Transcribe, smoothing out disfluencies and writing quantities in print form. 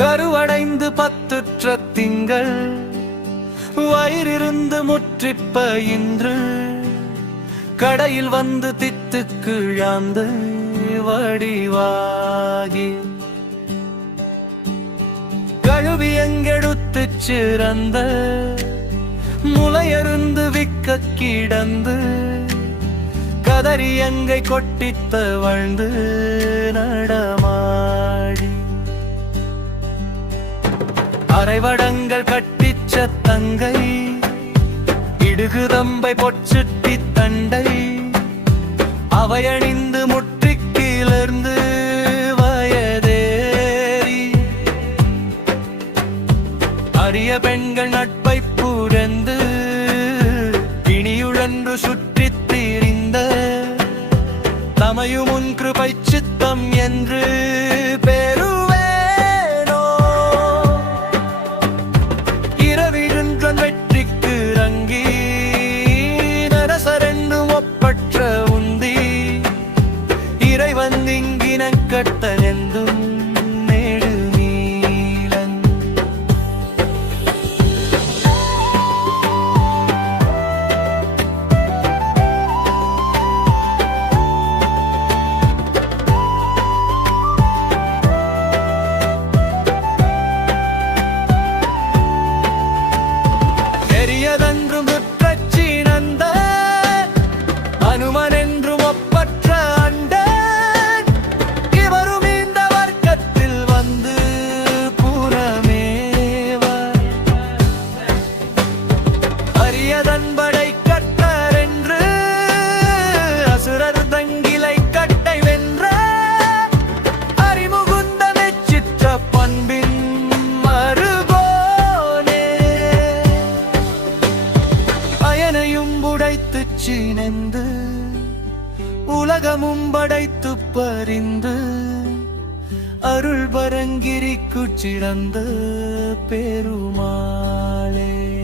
கருவடைந்து பத்துற்ற திங்கள் வயிறிருந்து முற்றிப்ப இன்று கடையில் வந்து தித்துக்கு இழந்து வடிவாகி கழுவி எங்கெடுத்து சிறந்த முளையருந்து விக்க கிடந்து கதறி எங்கை கொட்டித்த வாழ்ந்து நடமாடி அரைவடங்கள் கட்டிச்ச தங்கை இடுகுதம்பை பொச்சுட்டி தண்டை அவையணிந்து முற்றி கீழர்ந்து வயதேறி அரிய பெண்கள் நட்பை புரந்து இனியுழன்று சுற்றித் திரிந்த தமையும் உன் கிருபை சித்தம் என்று பெறுவேனோ இரவிழுன்றன் வெற்றிக்கு ரங்கி நரசரென்னும் ஒப்பற்ற உந்தி இறைவன் இங்கின கட்டனெந்தும் பெரியதென்றும் குற்றச்சினந்த அனுமனென்றும் ஒப்பற்ற அண்டன் இவரும் இந்த வர்க்கத்தில் வந்து புறமேவர் அரியதன்படை கட்டர் என்று அசுரர் தங்கிலை கட்டை வென்ற அறிமுகுந்த மெச்சிற்ற பண்பின் உடைத்து சீனெந்து உலகமும் படைத்து பறிந்து அருள் பரங்கிரிக்குச் சிறந்த பெருமாளே.